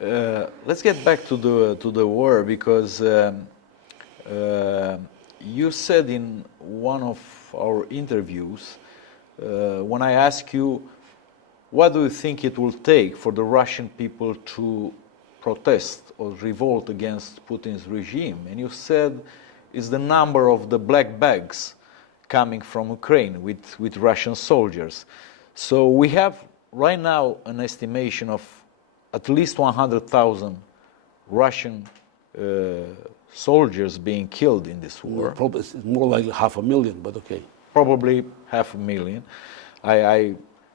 Let's get back to the war, because you said in one of our interviews, when I asked you, what do you think it will take for the Russian people to protest or revolt against Putin's regime? And you said it's the number of the black bags coming from Ukraine with Russian soldiers. So we have right now an estimation of at least 100,000 Russian soldiers being killed in this war. Probably it's more like 500,000, but okay. Probably 500,000.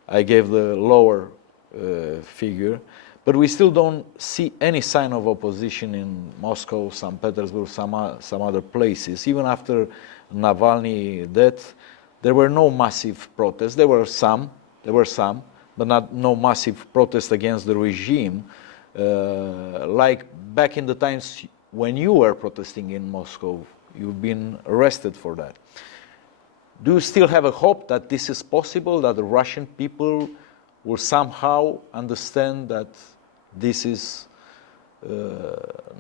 I gave the lower figure, but we still don't see any sign of opposition in Moscow, St. Petersburg, some other places. Even after Navalny's death, there were no massive protests. There were some, but no massive protests against the regime, like back in the times when you were protesting in Moscow. You've been arrested for that. Do you still have a hope that this is possible, that the Russian people will somehow understand that this is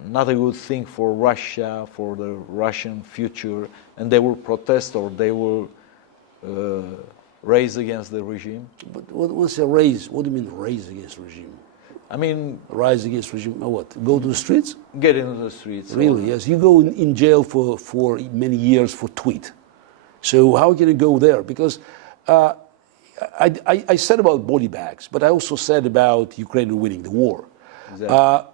not a good thing for Russia, for the Russian future, and they will protest, or they will raise against the regime? But what's a raise? What do you mean raise against the regime? I mean, rise against regime, or what? Go to the streets? Get into the streets. Really, yes. You go in jail for many years for tweet. So how can you go there? Because I said about body bags, but I also said about Ukraine winning the war. Exactly.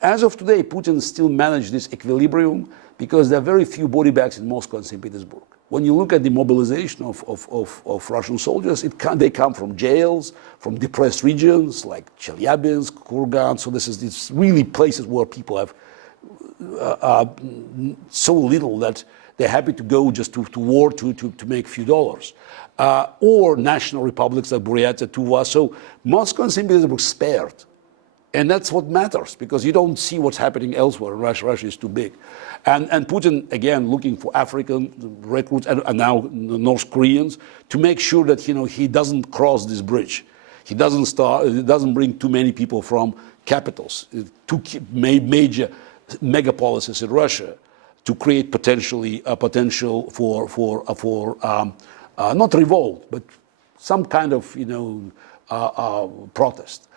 As of today, Putin still managed this equilibrium because there are very few body bags in Moscow and St. Petersburg. When you look at the mobilization of Russian soldiers, they come from jails, from depressed regions like Chelyabinsk, Kurgan. So it's really places where people have so little that they're happy to go just to war to make a few dollars. Or national republics like Buryatia, Tuva. So Moscow and St. Petersburg spared. And that's what matters, because you don't see what's happening elsewhere. Russia is too big. And Putin, again, looking for African recruits and now North Koreans to make sure that he doesn't cross this bridge. He doesn't bring too many people from capitals, two major megapolises in Russia, to create potentially a potential for not revolt, but some kind of protest.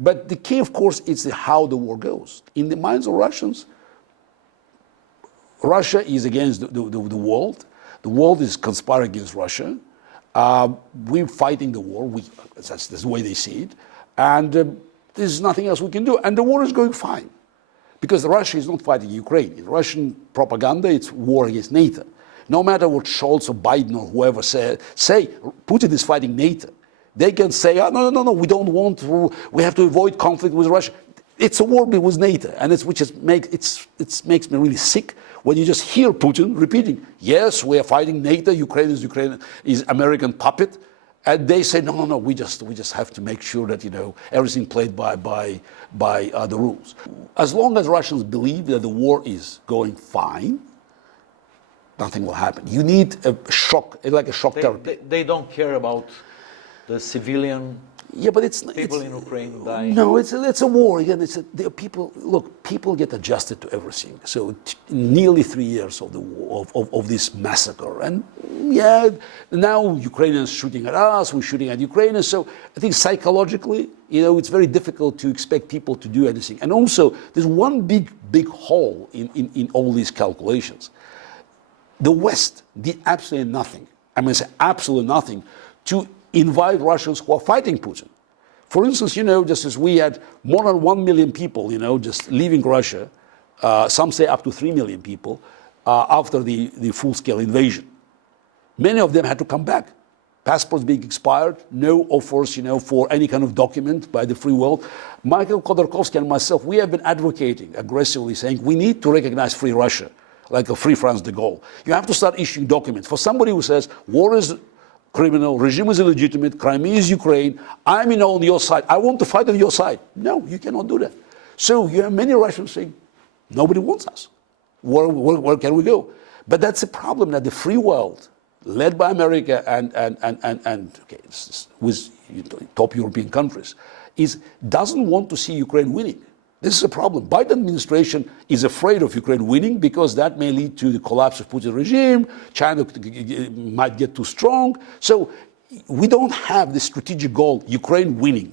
But the key, of course, is how the war goes. In the minds of Russians, Russia is against the world. The world is conspiring against Russia. We're fighting the war. That's the way they see it. And there's nothing else we can do. And the war is going fine. Because Russia is not fighting Ukraine. In Russian propaganda, it's war against NATO. No matter what Scholz or Biden or whoever say Putin is fighting NATO. They can say, oh, no, we don't want to, we have to avoid conflict with Russia. It's a war with NATO, and it makes me really sick when you just hear Putin repeating, yes, we are fighting NATO, Ukraine is American puppet, and they say, no, we just have to make sure that everything played by the rules. As long as Russians believe that the war is going fine, nothing will happen. You need a shock, like a shock therapy. They don't care about the civilian people in Ukraine dying. No, it's a war. Again, people get adjusted to everything. So nearly 3 years of the war, of this massacre, and now Ukrainians shooting at us, we're shooting at Ukrainians. So I think psychologically, it's very difficult to expect people to do anything. And also, there's one big hole in all these calculations. The West did absolutely nothing. I mean, absolutely nothing to invite Russians who are fighting Putin. For instance, just as we had more than 1 million people, just leaving Russia, some say up to 3 million people, after the full-scale invasion. Many of them had to come back. Passports being expired, no offers, for any kind of document by the free world. Michael Khodorkovsky and myself, we have been advocating aggressively, saying we need to recognize free Russia, like a free France de Gaulle. You have to start issuing documents. For somebody who says war is criminal, regime is illegitimate, Crimea is Ukraine, I'm on your side, I want to fight on your side. No, you cannot do that. So you have many Russians saying, nobody wants us. Where can we go? But that's a problem that the free world, led by America and with top European countries, doesn't want to see Ukraine winning. This is a problem. Biden administration is afraid of Ukraine winning because that may lead to the collapse of Putin regime. China might get too strong. So we don't have the strategic goal, Ukraine winning.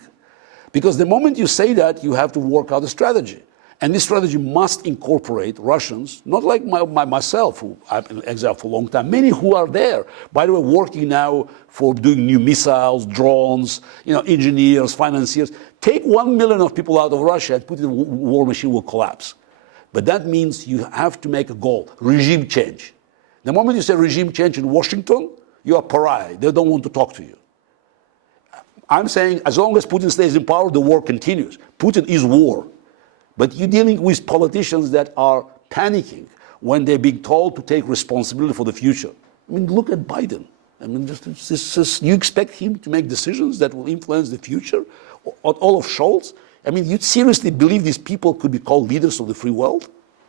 Because the moment you say that, you have to work out a strategy. And this strategy must incorporate Russians, not like myself, who I've been in exile for a long time, many who are there, by the way, working now for doing new missiles, drones, engineers, financiers. Take 1 million of people out of Russia and Putin's war machine will collapse. But that means you have to make a goal, regime change. The moment you say regime change in Washington, you are pariah. They don't want to talk to you. I'm saying as long as Putin stays in power, the war continues. Putin is war. But you're dealing with politicians that are panicking when they're being told to take responsibility for the future. I mean, look at Biden. I mean, you expect him to make decisions that will influence the future? Or Olaf Scholz? I mean, you seriously believe these people could be called leaders of the free world?